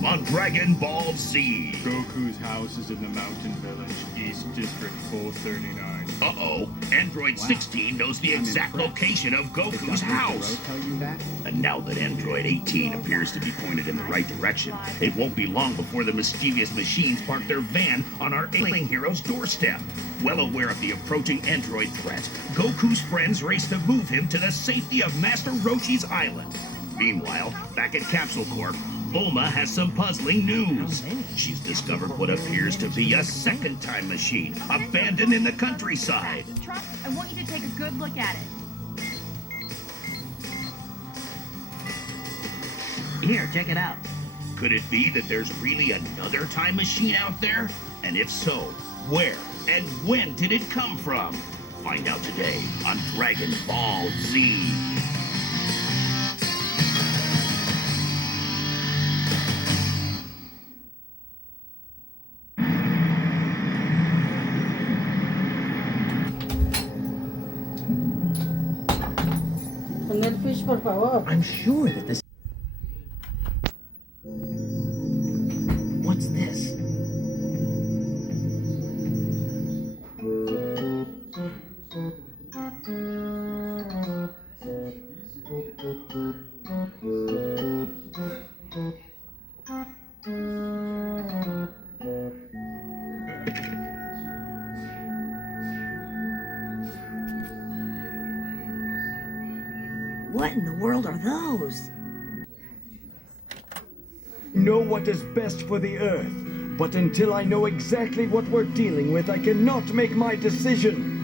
Time on Dragon Ball Z. Goku's house is in the mountain village, East District 439. Uh-oh, Android 16 knows the exact location of Goku's house. And now that Android 18 appears to be pointed in the right direction, it won't be long before the mischievous machines park their van on our ailing hero's doorstep. Well aware of the approaching android threat, Goku's friends race to move him to the safety of Master Roshi's island. Meanwhile, back at Capsule Corp, Bulma has some puzzling news. She's discovered what appears to be a second time machine, abandoned in the countryside. Trust, I want you to take a good look at it. Here, check it out. Could it be that there's really another time machine out there? And if so, where and when did it come from? Find out today on Dragon Ball Z. Fish, por favor. I'm sure that this... What's this? What in the world are those? Know what is best for the Earth, but until I know exactly what we're dealing with, I cannot make my decision.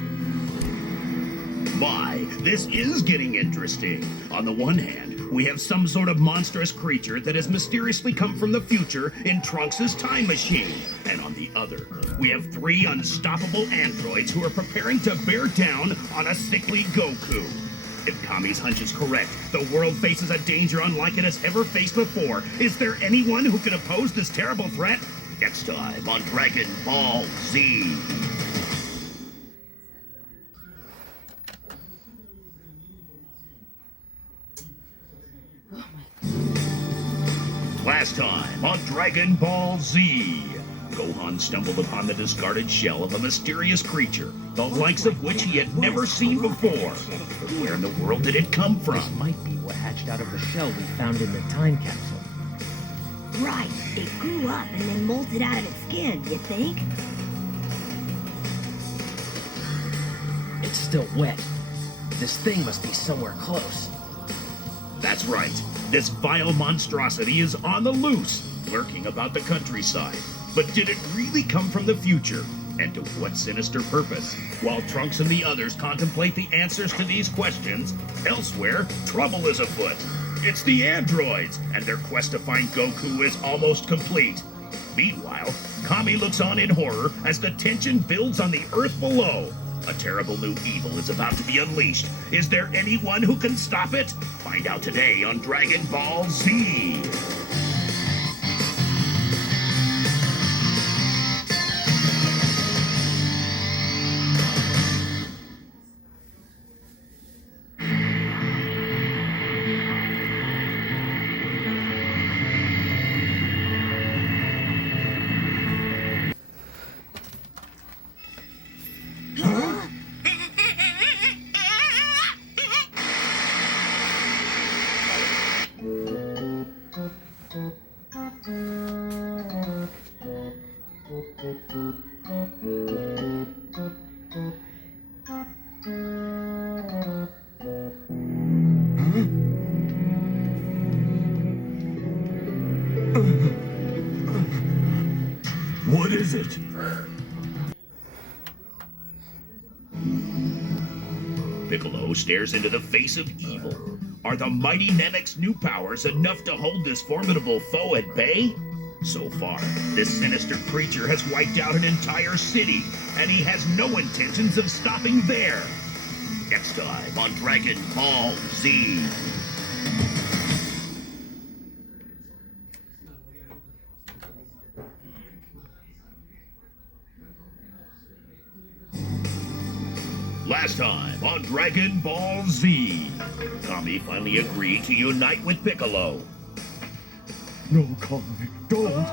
My, this is getting interesting. On the one hand, we have some sort of monstrous creature that has mysteriously come from the future in Trunks' time machine. And on the other, we have 3 unstoppable androids who are preparing to bear down on a sickly Goku. If Kami's hunch is correct, the world faces a danger unlike it has ever faced before. Is there anyone who can oppose this terrible threat? Next time on Dragon Ball Z. Last time on Dragon Ball Z. Gohan stumbled upon the discarded shell of a mysterious creature, the likes of which he had never seen before. But where in the world did it come from? This might be what hatched out of the shell we found in the time capsule. Right. It grew up and then molted out of its skin, you think? It's still wet. This thing must be somewhere close. That's right. This vile monstrosity is on the loose, lurking about the countryside. But did it really come from the future? And to what sinister purpose? While Trunks and the others contemplate the answers to these questions, elsewhere, trouble is afoot. It's the androids, and their quest to find Goku is almost complete. Meanwhile, Kami looks on in horror as the tension builds on the earth below. A terrible new evil is about to be unleashed. Is there anyone who can stop it? Find out today on Dragon Ball Z. What is it? Piccolo stares into the face of evil. Are the mighty Nemec's new powers enough to hold this formidable foe at bay? So far, this sinister creature has wiped out an entire city, and he has no intentions of stopping there. Next time on Dragon Ball Z. Last time on Dragon Ball Z, Kami finally agreed to unite with Piccolo. No, Kami, don't.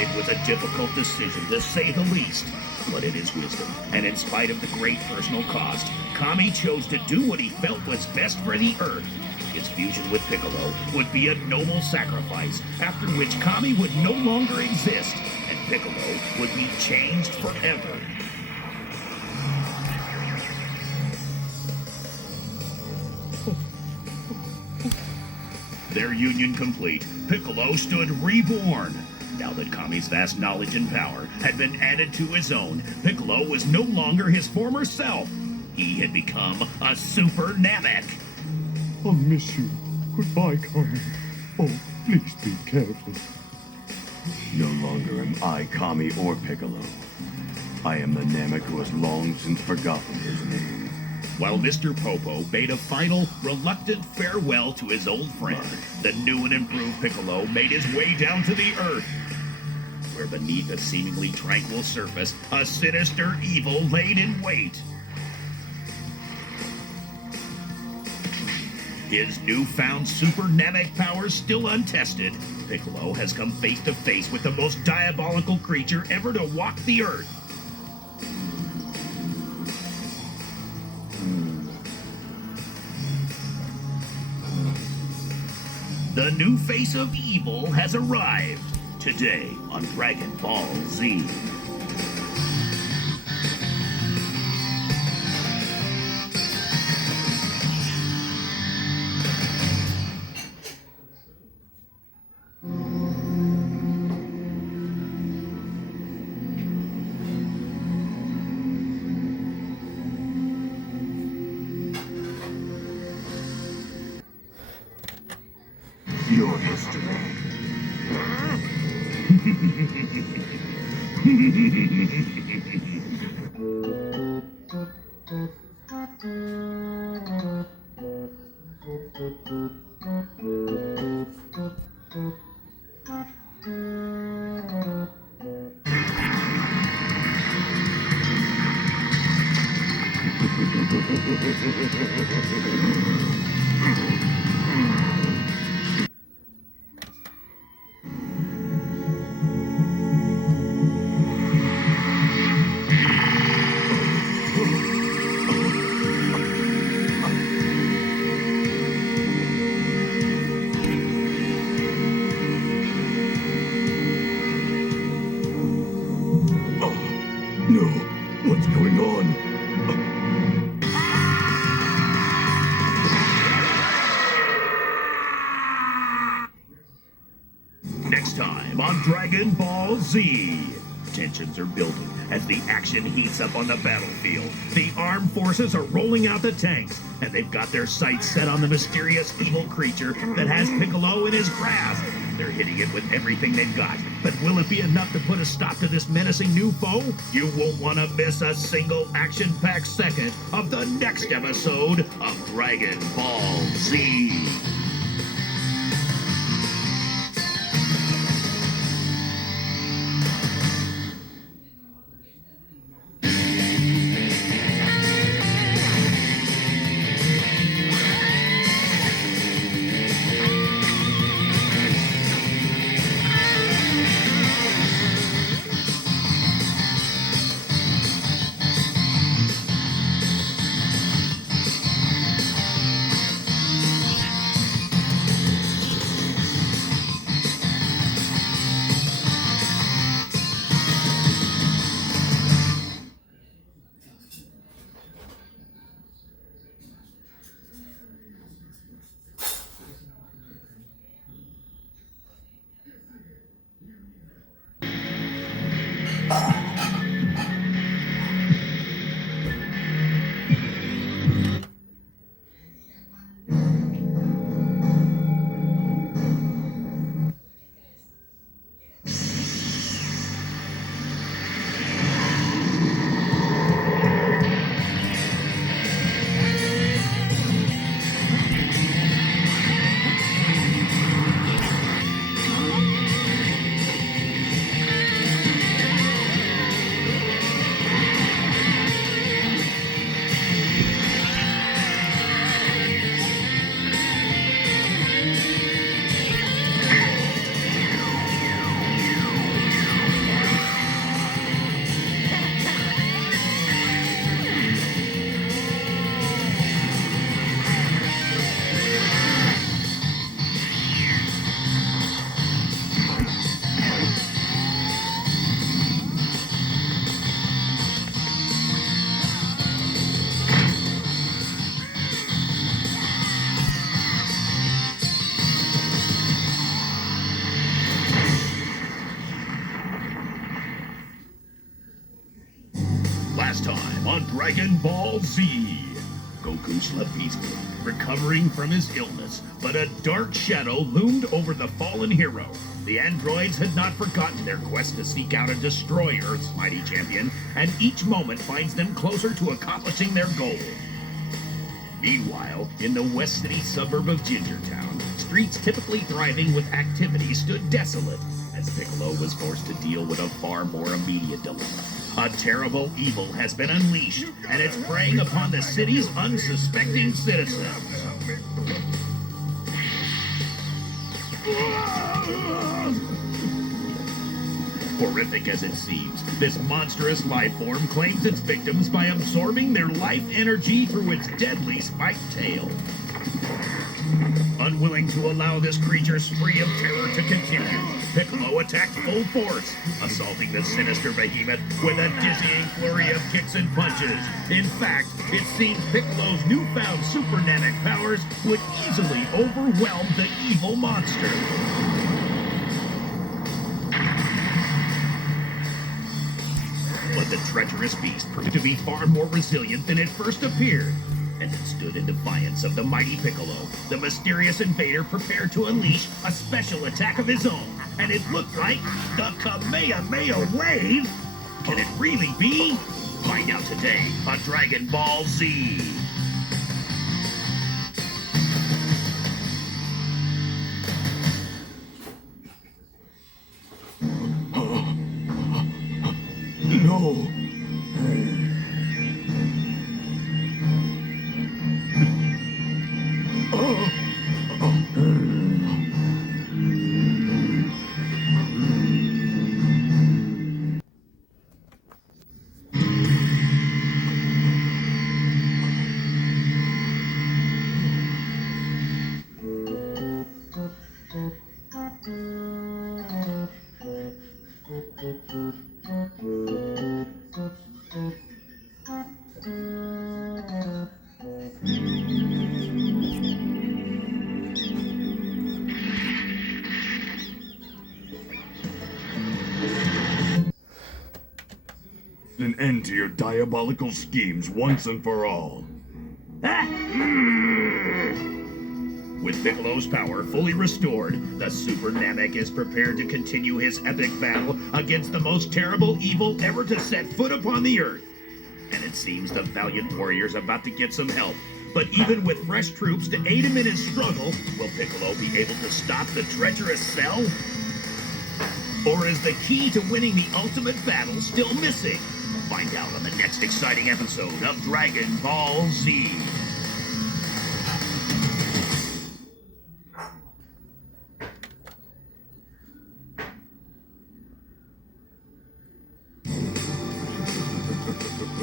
It was a difficult decision, to say the least, but in his wisdom, and in spite of the great personal cost, Kami chose to do what he felt was best for the Earth. His fusion with Piccolo would be a noble sacrifice, after which Kami would no longer exist, and Piccolo would be changed forever. Their union complete, Piccolo stood reborn. Now that Kami's vast knowledge and power had been added to his own, Piccolo was no longer his former self. He had become a Super Namek. I'll miss you. Goodbye, Kami. Oh, please be careful. No longer am I Kami or Piccolo. I am the Namek who has long since forgotten his name. While Mr. Popo bade a final, reluctant farewell to his old friend, the new and improved Piccolo made his way down to the Earth, where beneath a seemingly tranquil surface, a sinister evil laid in wait. His newfound Super Namek powers still untested, Piccolo has come face to face with the most diabolical creature ever to walk the Earth. The new face of evil has arrived today on Dragon Ball Z. Your history. No, what's going on? Next time on Dragon Ball Z. Tensions are building as the action heats up on the battlefield. The armed forces are rolling out the tanks, and they've got their sights set on the mysterious evil creature that has Piccolo in his grasp. They're hitting it with everything they've got, but will it be enough to put a stop to this menacing new foe? You won't want to miss a single action-packed second of the next episode of Dragon Ball Z. Dragon Ball Z. Goku slept peacefully, recovering from his illness, but a dark shadow loomed over the fallen hero. The androids had not forgotten their quest to seek out and destroy Earth's mighty champion, and each moment finds them closer to accomplishing their goal. Meanwhile, in the West City suburb of Gingertown, streets typically thriving with activity stood desolate, as Piccolo was forced to deal with a far more immediate dilemma. A terrible evil has been unleashed, and it's preying upon the city's unsuspecting citizens. Horrific as it seems, this monstrous life form claims its victims by absorbing their life energy through its deadly spiked tail. Unwilling to allow this creature's spree of terror to continue, Piccolo attacked full force, assaulting the sinister behemoth with a dizzying flurry of kicks and punches. In fact, it seemed Piccolo's newfound super namek powers would easily overwhelm the evil monster. But the treacherous beast proved to be far more resilient than it first appeared, and it stood in defiance of the mighty Piccolo. The mysterious invader prepared to unleash a special attack of his own, and it looked like the Kamehameha Wave. Can it really be? Find out today on Dragon Ball Z. No. An end to your diabolical schemes once and for all. With Piccolo's power fully restored, the Super Namek is prepared to continue his epic battle against the most terrible evil ever to set foot upon the Earth. And it seems the valiant warrior's about to get some help. But even with fresh troops to aid him in his struggle, will Piccolo be able to stop the treacherous Cell? Or is the key to winning the ultimate battle still missing? Find out on the next exciting episode of Dragon Ball Z.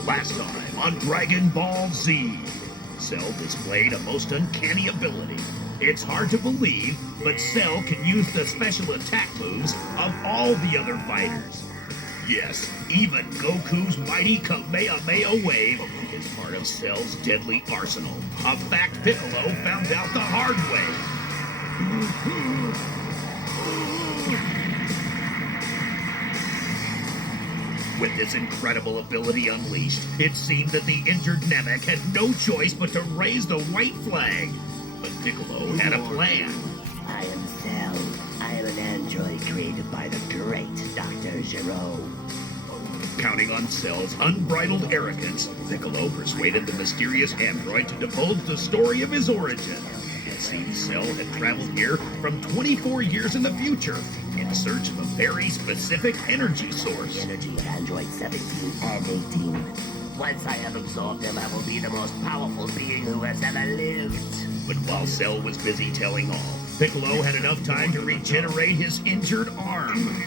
Last time on Dragon Ball Z, Cell displayed a most uncanny ability. It's hard to believe, but Cell can use the special attack moves of all the other fighters. Yes, even Goku's mighty Kamehameha Wave is part of Cell's deadly arsenal. A fact Piccolo found out the hard way. With this incredible ability unleashed, it seemed that the injured Namek had no choice but to raise the white flag. But Piccolo had a plan. I am Cell. I am an android created by the great Dr. Gero. Counting on Cell's unbridled arrogance, Piccolo persuaded the mysterious android to divulge the story of his origin. It seems Cell had traveled here from 24 years in the future in search of a very specific energy source. Energy Android 17 and 18. Once I have absorbed them, I will be the most powerful being who has ever lived. But while Cell was busy telling all, Piccolo had enough time to regenerate his injured arm.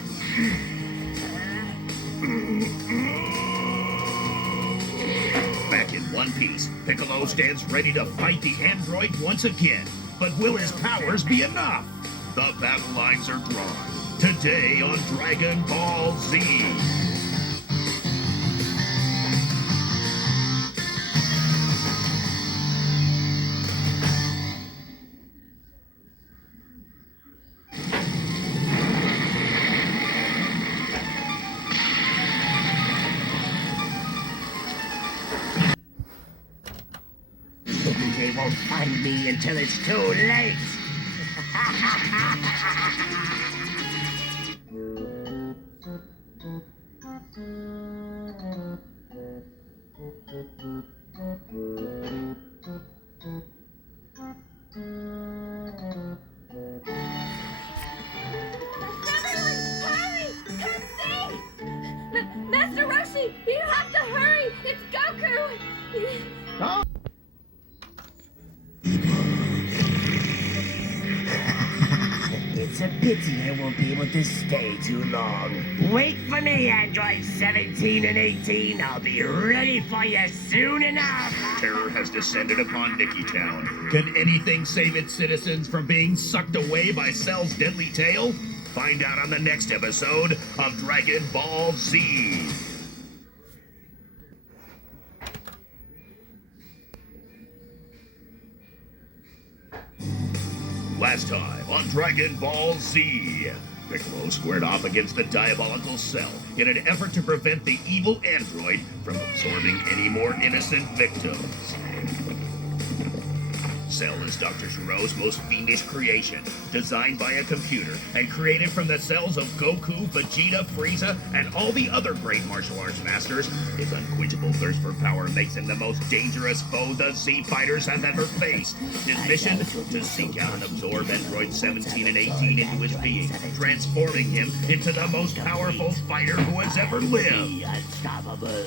Back in one piece, Piccolo stands ready to fight the android once again. But will his powers be enough? The battle lines are drawn. Today on Dragon Ball Z. fund me until it's too late. Master Roshi, you have to hurry! It's Goku! It's a pity I won't be able to stay too long. Wait for me, Android 17 and 18. I'll be ready for you soon enough. Terror has descended upon Nicky Town. Can anything save its citizens from being sucked away by Cell's deadly tail? Find out on the next episode of Dragon Ball Z. Last time on Dragon Ball Z, Piccolo squared off against the diabolical Cell in an effort to prevent the evil android from absorbing any more innocent victims. Cell is Dr. Giro's most fiendish creation, designed by a computer and created from the cells of Goku, Vegeta, Frieza, and all the other great martial arts masters. His unquenchable thirst for power makes him the most dangerous foe the Z fighters have ever faced. His mission? To seek out and absorb androids 17 and 18 into his being, transforming him into the most powerful fighter who has ever lived. Unstoppable.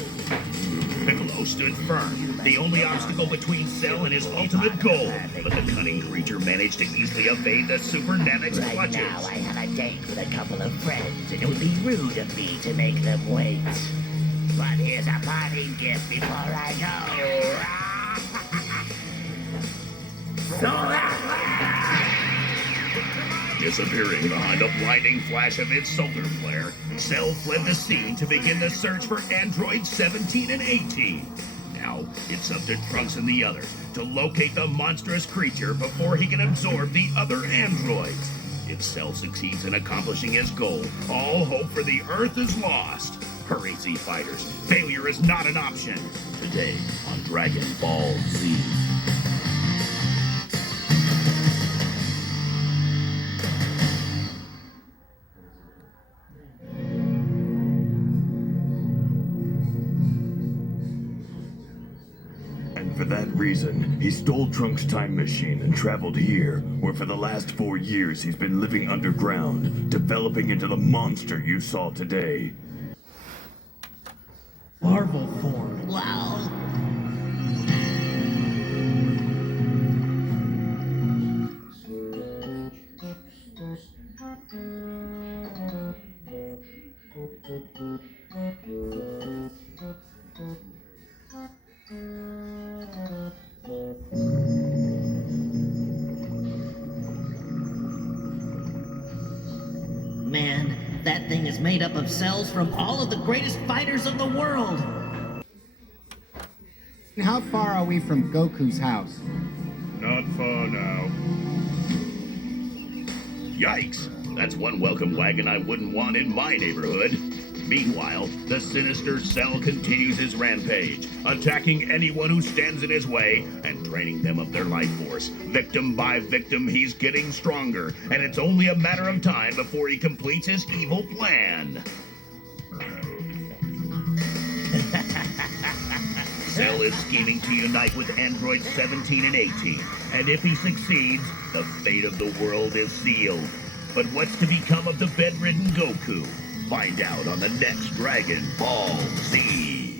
Piccolo stood firm, the only obstacle between Cell and his ultimate goal. But the cunning creature managed to easily evade the Super Namex's Right clutches. now, I have a date with a couple of friends, and it would be rude of me to make them wait. But here's a parting gift before I go. Disappearing behind a blinding flash of its solar flare, Cell fled the scene to begin the search for androids 17 and 18. Now, it's up to Trunks and the others to locate the monstrous creature before he can absorb the other androids. If Cell succeeds in accomplishing his goal, all hope for the Earth is lost. Hurry, Z fighters. Failure is not an option. Today on Dragon Ball Z. For that reason, he stole Trunks' time machine and traveled here, where for the last 4 years he's been living underground, developing into the monster you saw today. Larval form. Well, Man, that thing is made up of cells from all of the greatest fighters of the world. How far are we from Goku's house? Not far now. Yikes! That's one welcome wagon I wouldn't want in my neighborhood. Meanwhile, the sinister Cell continues his rampage, attacking anyone who stands in his way and draining them of their life force. Victim by victim, he's getting stronger, and it's only a matter of time before he completes his evil plan. Cell is scheming to unite with androids 17 and 18, and if he succeeds, the fate of the world is sealed. But what's to become of the bedridden Goku? Find out on the next Dragon Ball Z.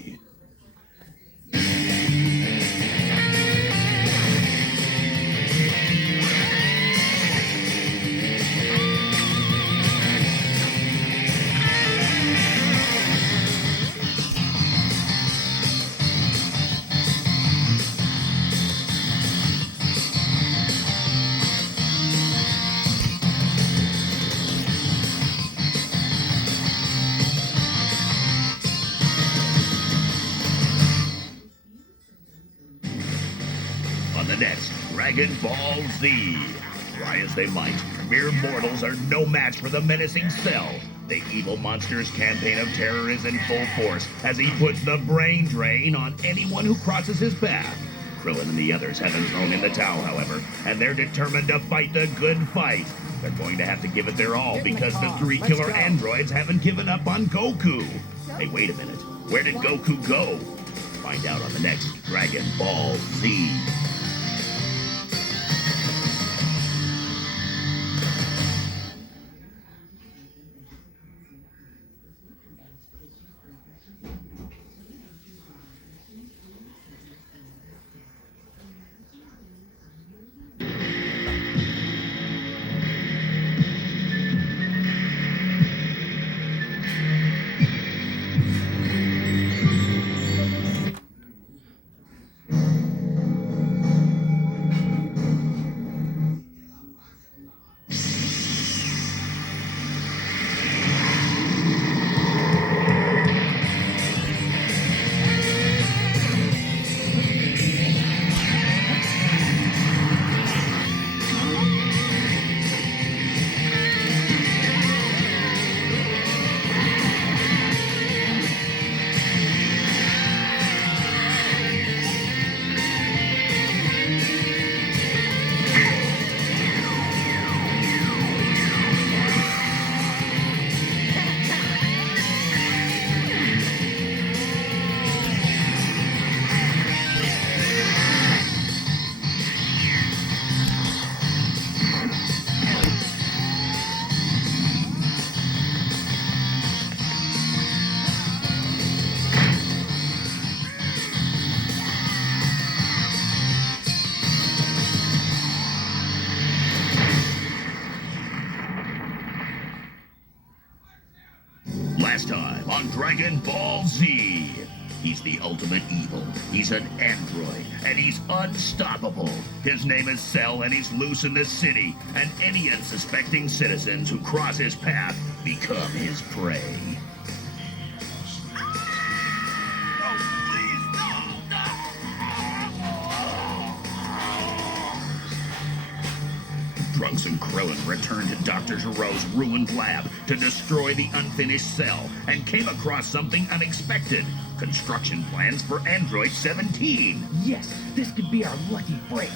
The next Dragon Ball Z. Try as they might, mere mortals are no match for the menacing Cell. The evil monster's campaign of terror is in full force as he puts the brain drain on anyone who crosses his path. Krillin and the others haven't thrown in the towel, however, and they're determined to fight the good fight. They're going to have to give it their all because the three killer androids haven't given up on Goku. Hey, wait a minute. Where did Goku go? Find out on the next Dragon Ball Z. Last time on Dragon Ball Z. He's the ultimate evil. He's an android, and he's unstoppable. His name is Cell, and he's loose in this city. And any unsuspecting citizens who cross his path become his prey. Trunks and Krillin returned to Dr. Gero's ruined lab to destroy the unfinished Cell and came across something unexpected. Construction plans for Android 17. Yes, this could be our lucky break.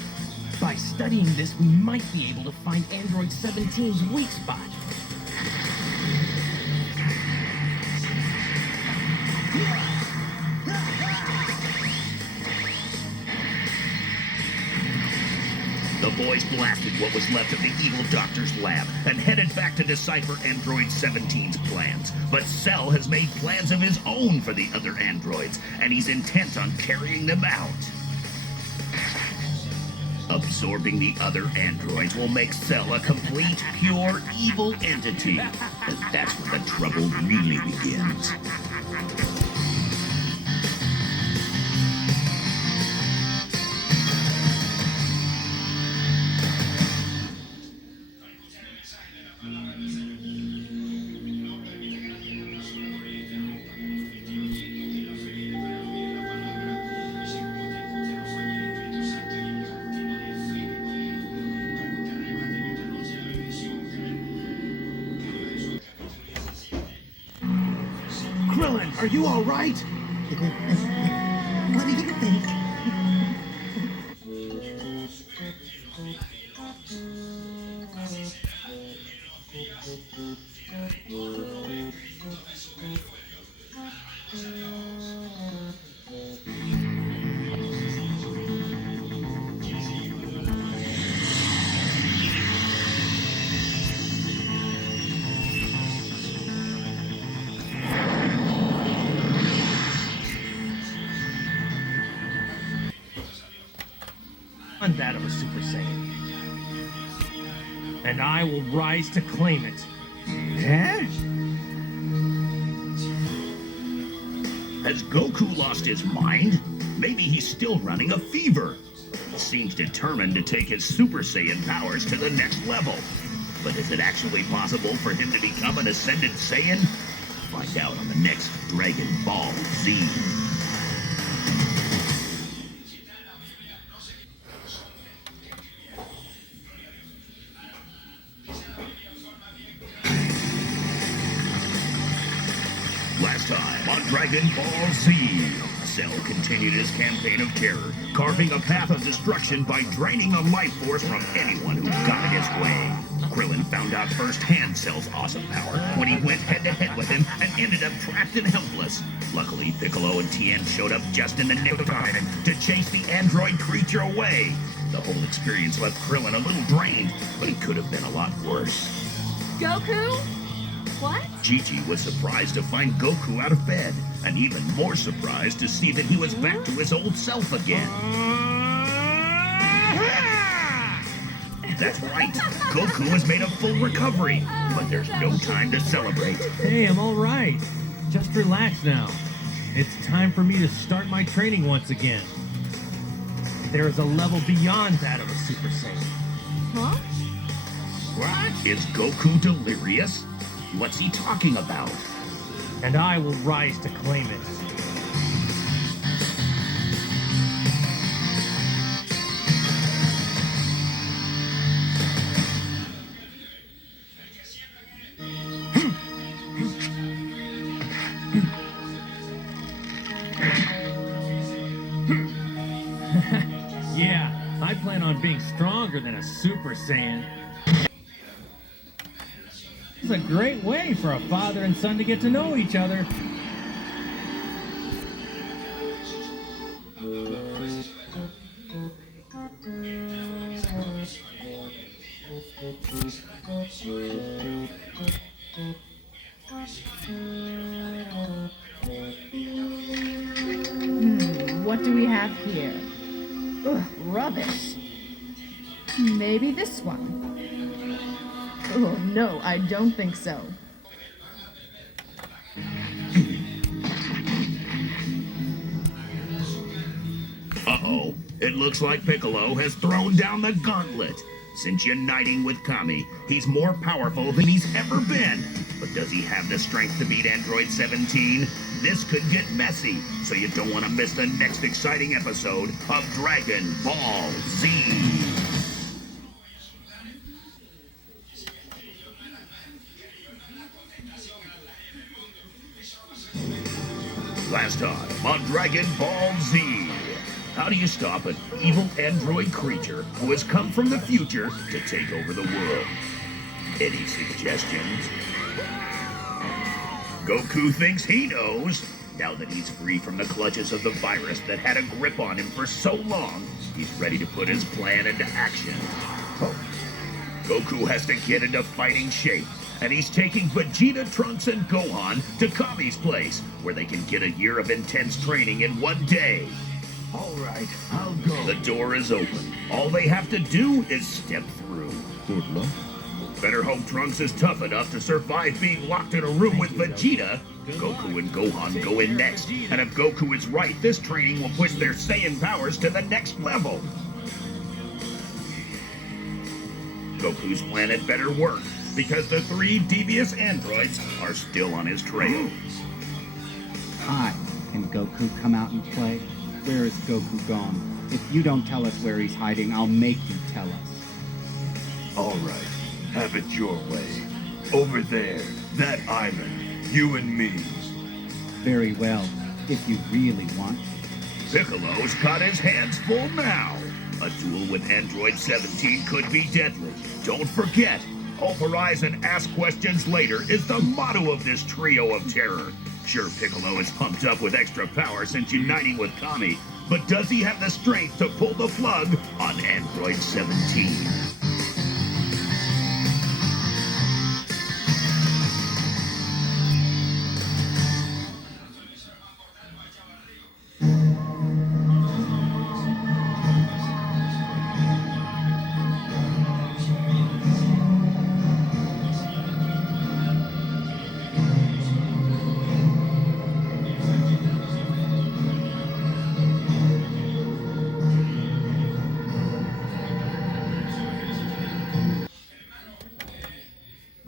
By studying this, we might be able to find Android 17's weak spot. The boys blasted what was left of the evil doctor's lab and headed back to decipher Android 17's plans. But Cell has made plans of his own for the other androids, and he's intent on carrying them out. Absorbing the other androids will make Cell a complete, pure, evil entity. And that's where the trouble really begins. Krillin, are you all right? What do you think? I'm that of a Super Saiyan. And I will rise to claim it. Huh? Has Goku lost his mind? Maybe he's still running a fever. He seems determined to take his Super Saiyan powers to the next level. But is it actually possible for him to become an Ascended Saiyan? Find out on the next Dragon Ball Z. Last time on Dragon Ball Z, Cell continued his campaign of terror, carving a path of destruction by draining the life force from anyone who got in his way. Krillin found out firsthand Cell's awesome power when he went head-to-head with him and ended up trapped and helpless. Luckily, Piccolo and Tien showed up just in the nick of time to chase the android creature away. The whole experience left Krillin a little drained, but he could have been a lot worse. Goku? What? Chi-Chi was surprised to find Goku out of bed, and even more surprised to see that he was back to his old self again. That's right, Goku has made a full recovery, but there's no time to celebrate. Hey, I'm all right. Just relax now. It's time for me to start my training once again. There is a level beyond that of a Super Saiyan. Huh? What? Is Goku delirious? What's he talking about? And I will rise to claim it. Yeah, I plan on being stronger than a Super Saiyan. It's a great way for a father and son to get to know each other. What do we have here? Ugh, rubbish. Maybe this one. Oh, no, I don't think so. Uh-oh, it looks like Piccolo has thrown down the gauntlet. Since uniting with Kami, he's more powerful than he's ever been. But does he have the strength to beat Android 17? This could get messy, so you don't want to miss the next exciting episode of Dragon Ball Z. Last time on Dragon Ball Z. How do you stop an evil android creature who has come from the future to take over the world? Any suggestions? Goku thinks he knows. Now that he's free from the clutches of the virus that had a grip on him for so long, he's ready to put his plan into action. Goku has to get into fighting shape, and he's taking Vegeta, Trunks, and Gohan to Kami's place, where they can get a year of intense training in one day. All right, I'll go. The door is open. All they have to do is step through. Good luck. Better hope Trunks is tough enough to survive being locked in a room with Vegeta. Goku and Gohan go in next, and if Goku is right, this training will push their Saiyan powers to the next level. Goku's plan had better work, because the three devious androids are still on his trail. Hi, can Goku come out and play? Where is Goku gone? If you don't tell us where he's hiding, I'll make you tell us. All right, have it your way. Over there, that island, you and me. Very well, if you really want to. Piccolo's got his hands full now. A duel with Android 17 could be deadly. Don't forget, pulverize and ask questions later is the motto of this trio of terror. Sure, Piccolo is pumped up with extra power since uniting with Kami, but does he have the strength to pull the plug on Android 17?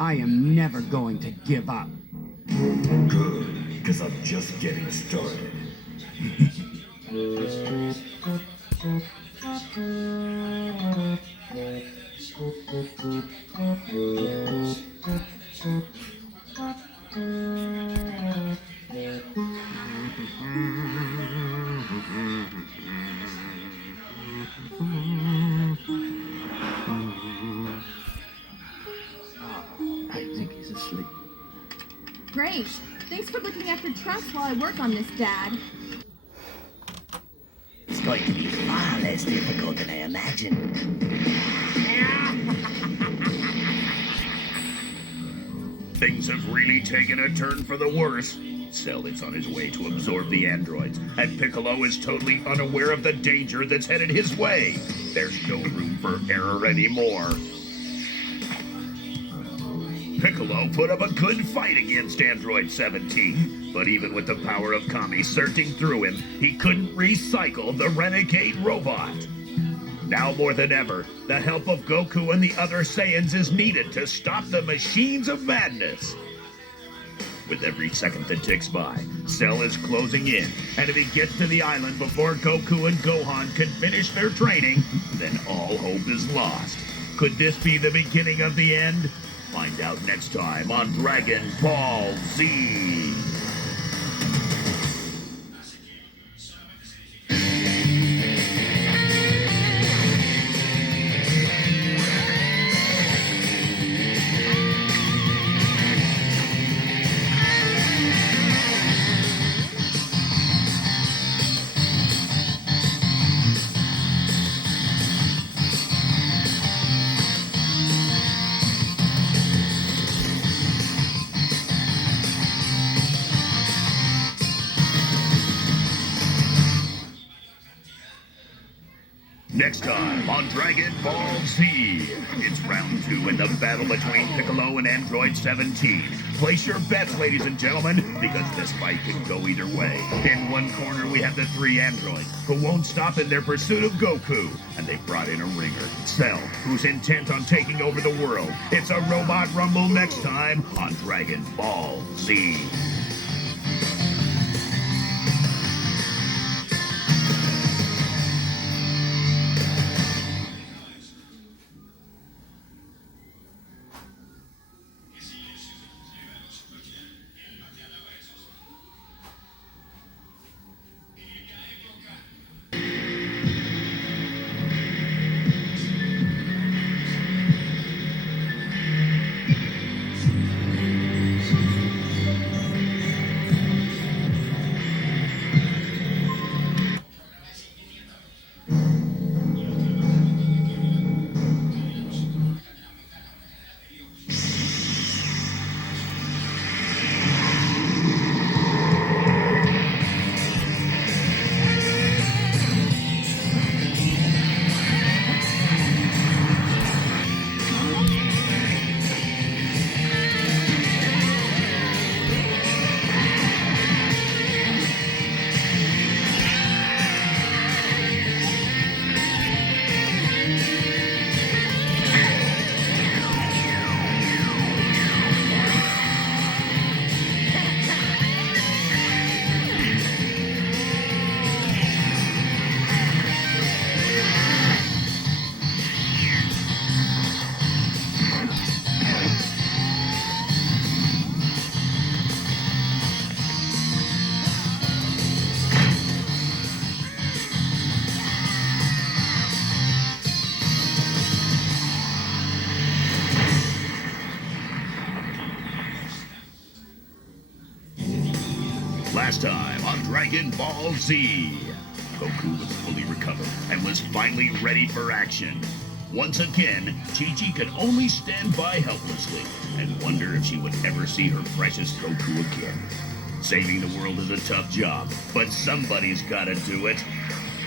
I am never going to give up. Good, because I'm just getting started. Great. Thanks for looking after Trunks while I work on this, Dad. It's going to be far less difficult than I imagined. Things have really taken a turn for the worse. Cell is on his way to absorb the androids, and Piccolo is totally unaware of the danger that's headed his way. There's no room for error anymore. Piccolo put up a good fight against Android 17, but even with the power of Kami surging through him, he couldn't recycle the renegade robot. Now more than ever, the help of Goku and the other Saiyans is needed to stop the machines of madness. With every second that ticks by, Cell is closing in, and if he gets to the island before Goku and Gohan can finish their training, then all hope is lost. Could this be the beginning of the end? Find out next time on Dragon Ball Z. Next time on Dragon Ball Z, it's round 2 in the battle between Piccolo and Android 17. Place your bets, ladies and gentlemen, because this fight can go either way. In one corner, we have the 3 androids, who won't stop in their pursuit of Goku, and they brought in a ringer, Cell, who's intent on taking over the world. It's a robot rumble next time on Dragon Ball Z. Last time on Dragon Ball Z, Goku was fully recovered and was finally ready for action. Once again, Chi-Chi could only stand by helplessly and wonder if she would ever see her precious Goku again. Saving the world is a tough job, but somebody's gotta do it.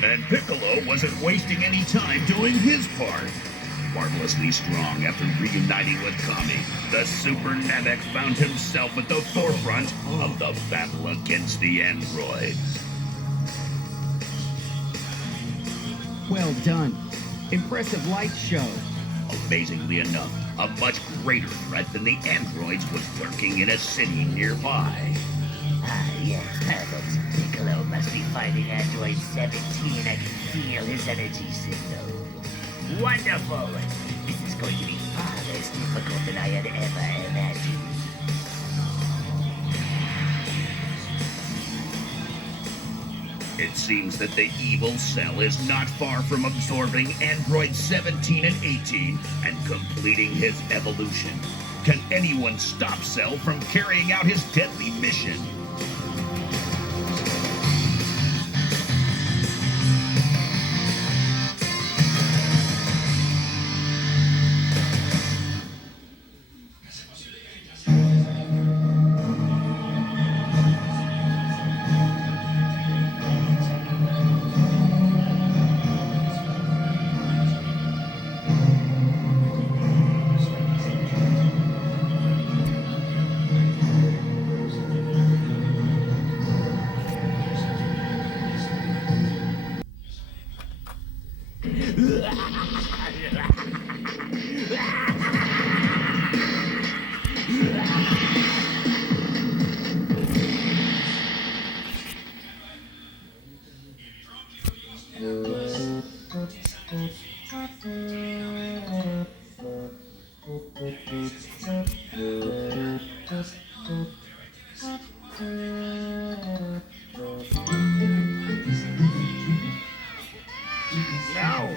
And Piccolo wasn't wasting any time doing his part. Marvelously strong after reuniting with Kami, the Super Namek found himself at the forefront of the battle against the androids. Well done. Impressive light show. Amazingly enough, a much greater threat than the androids was lurking in a city nearby. Ah, yes, perfect. Piccolo must be fighting Android 17. I can feel his energy signal. Wonderful! This is going to be far less difficult than I had ever imagined. It seems that the evil Cell is not far from absorbing Android 17 and 18 and completing his evolution. Can anyone stop Cell from carrying out his deadly mission?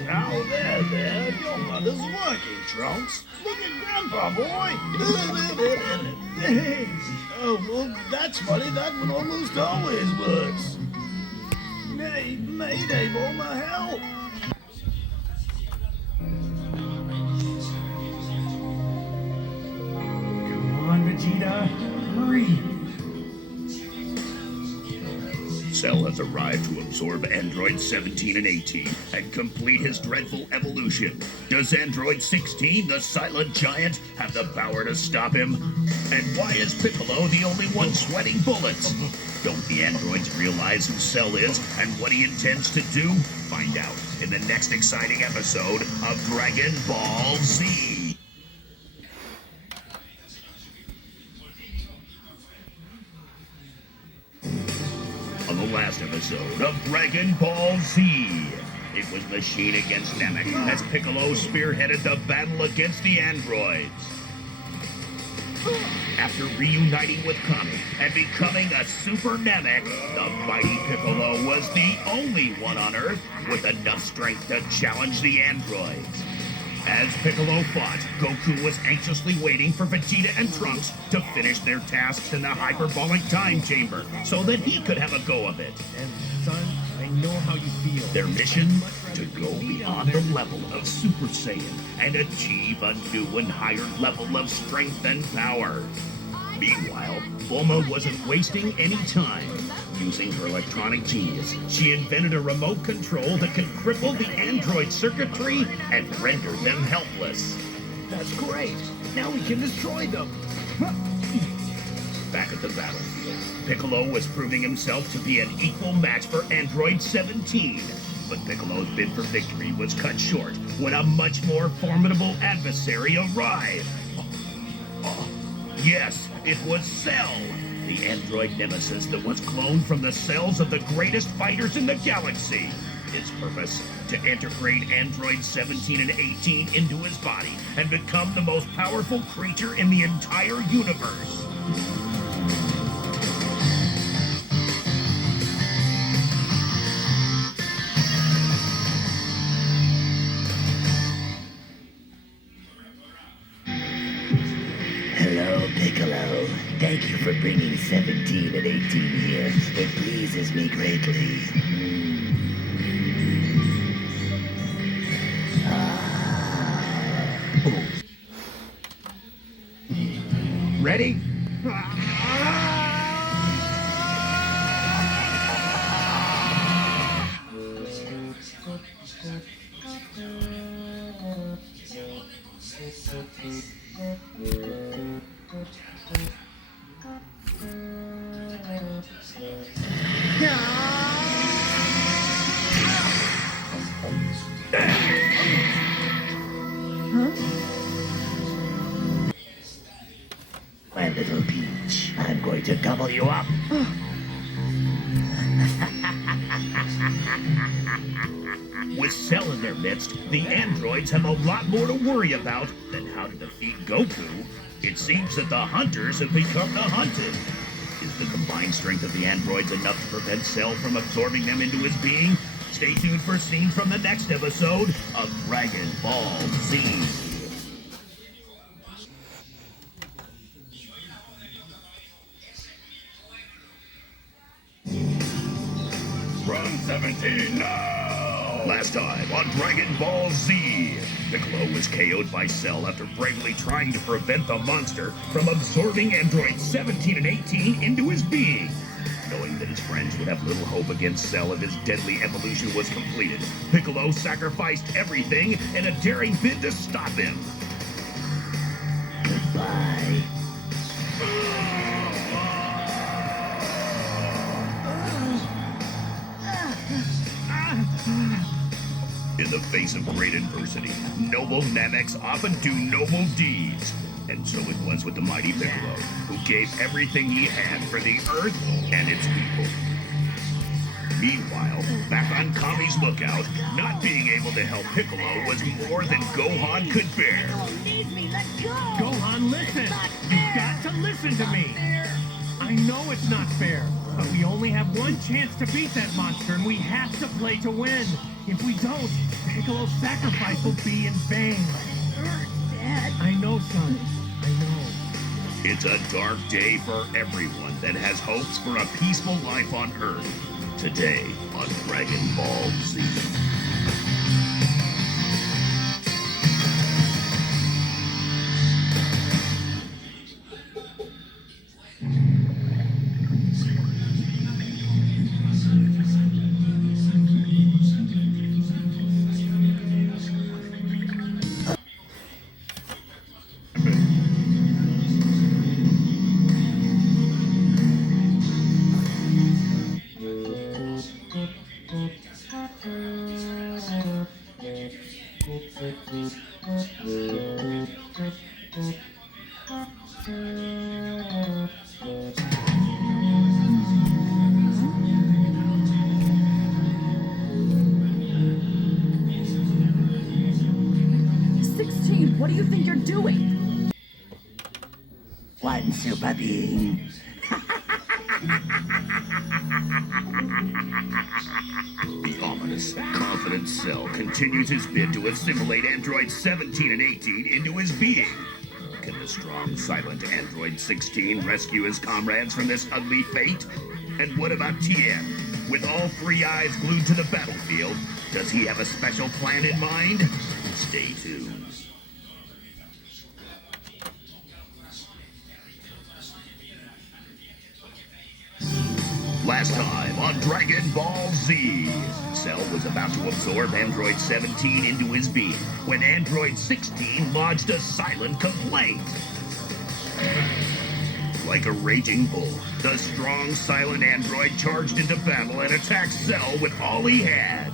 Now, there, your mother's working, Trunks. Look at Grandpa, boy. Hey, oh, well, that's funny. That one almost always works. Mayday, for my help. Come on, Vegeta, hurry! Cell has arrived to absorb Android 17 and 18 and complete his dreadful evolution. Does Android 16, the silent giant, have the power to stop him? And why is Piccolo the only one sweating bullets? Don't the androids realize who Cell is and what he intends to do? Find out in the next exciting episode of Dragon Ball Z. On the last episode of Dragon Ball Z, it was Machine against Namek as Piccolo spearheaded the battle against the androids. After reuniting with Kami and becoming a Super Namek, the mighty Piccolo was the only one on Earth with enough strength to challenge the androids. As Piccolo fought, Goku was anxiously waiting for Vegeta and Trunks to finish their tasks in the hyperbolic time chamber so that he could have a go of it. And son, I know how you feel. Their mission? To go beyond the level of Super Saiyan and achieve a new and higher level of strength and power. Meanwhile, Bulma wasn't wasting any time. Using her electronic genius, she invented a remote control that can cripple the android circuitry and render them helpless. That's great. Now we can destroy them. Back at the battlefield, Piccolo was proving himself to be an equal match for Android 17. But Piccolo's bid for victory was cut short when a much more formidable adversary arrived. Yes, it was Cell, the android nemesis that was cloned from the cells of the greatest fighters in the galaxy. His purpose, to integrate Android 17 and 18 into his body and become the most powerful creature in the entire universe. Hello, Piccolo. Thank you for bringing 17 and 18 here. It pleases me greatly. Ready? My little Peach, I'm going to gobble you up. With Cell in their midst, the androids have a lot more to worry about than how to defeat Goku. It seems that the hunters have become the hunted. Is the combined strength of the androids enough to prevent Cell from absorbing them into his being? Stay tuned for scenes from the next episode of Dragon Ball Z. 17 now! Last time on Dragon Ball Z, Piccolo was KO'd by Cell after bravely trying to prevent the monster from absorbing androids 17 and 18 into his being. Knowing that his friends would have little hope against Cell if his deadly evolution was completed, Piccolo sacrificed everything in a daring bid to stop him. Goodbye. In the face of great adversity, noble Namex often do noble deeds. And so it was with the mighty Piccolo, who gave everything he had for the Earth and its people. Meanwhile, back on Kami's lookout, not being able to help Piccolo was more than Gohan could bear. Gohan, listen! You've got to listen to me! I know it's not fair, but we only have one chance to beat that monster, and we have to play to win. If we don't, Piccolo's sacrifice will be in vain. Dad. I know, son. I know. It's a dark day for everyone that has hopes for a peaceful life on Earth. Today on Dragon Ball Z. What do you think you're doing? One super being. The ominous, confident Cell continues his bid to assimilate androids 17 and 18 into his being. Can the strong, silent android 16 rescue his comrades from this ugly fate? And what about Tien? With all three eyes glued to the battlefield, does he have a special plan in mind? Stay tuned. Last time on Dragon Ball Z, Cell was about to absorb Android 17 into his being when Android 16 lodged a silent complaint. Like a raging bull, the strong, silent android charged into battle and attacked Cell with all he had.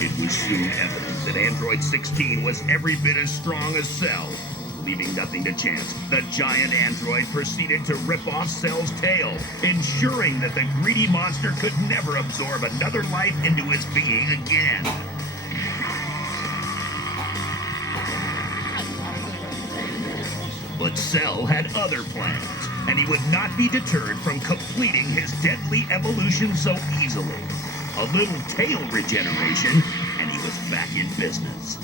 It was soon evident that Android 16 was every bit as strong as Cell. Leaving nothing to chance, the giant android proceeded to rip off Cell's tail, ensuring that the greedy monster could never absorb another life into his being again. But Cell had other plans, and he would not be deterred from completing his deadly evolution so easily. A little tail regeneration, and he was back in business.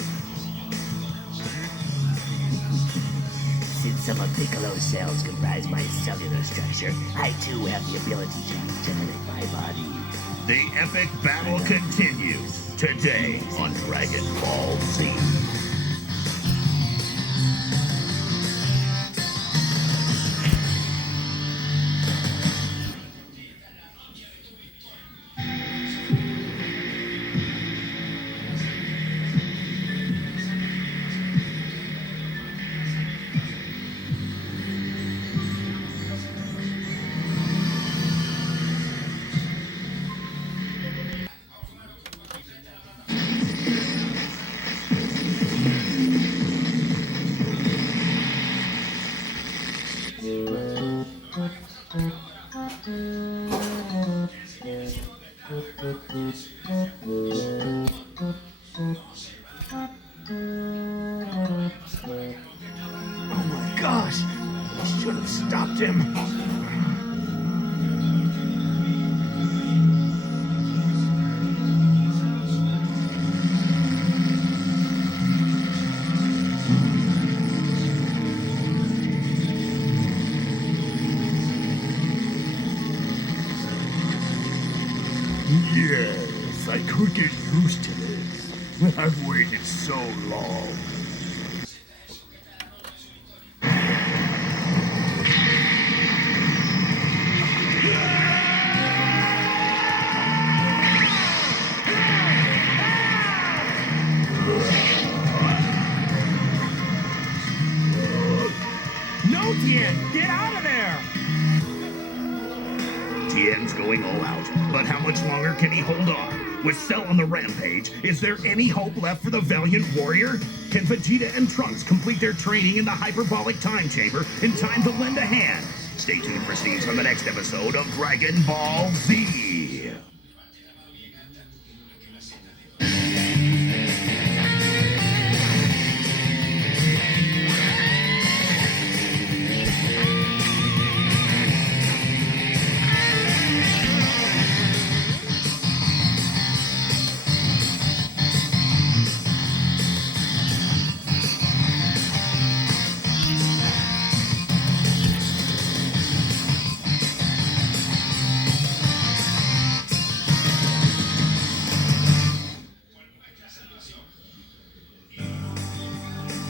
Since some of Piccolo's cells comprise my cellular structure, I too have the ability to regenerate my body. The epic battle continues today on Dragon Ball Z. Oh my gosh! I should have stopped him. could get used to this. I've waited so long. No, Tien! Get out of there! Tien's going all out, but how much longer can he hold on? With Cell on the rampage, is there any hope left for the valiant warrior? Can Vegeta and Trunks complete their training in the hyperbolic time chamber in time to lend a hand? Stay tuned for scenes from the next episode of Dragon Ball Z.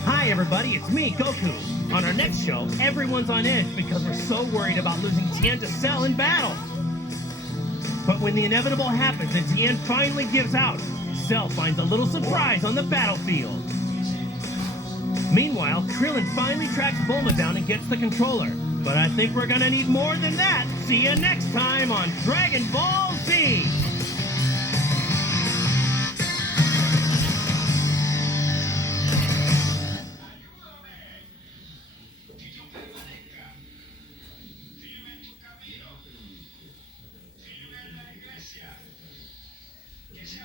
Hi everybody, it's me, Goku. On our next show, everyone's on edge because we're so worried about losing Tien to Cell in battle. But when the inevitable happens and Tien finally gives out, Cell finds a little surprise on the battlefield. Meanwhile, Krillin finally tracks Bulma down and gets the controller. But I think we're gonna need more than that. See you next time on Dragon Ball Z! Iglesia. Que sea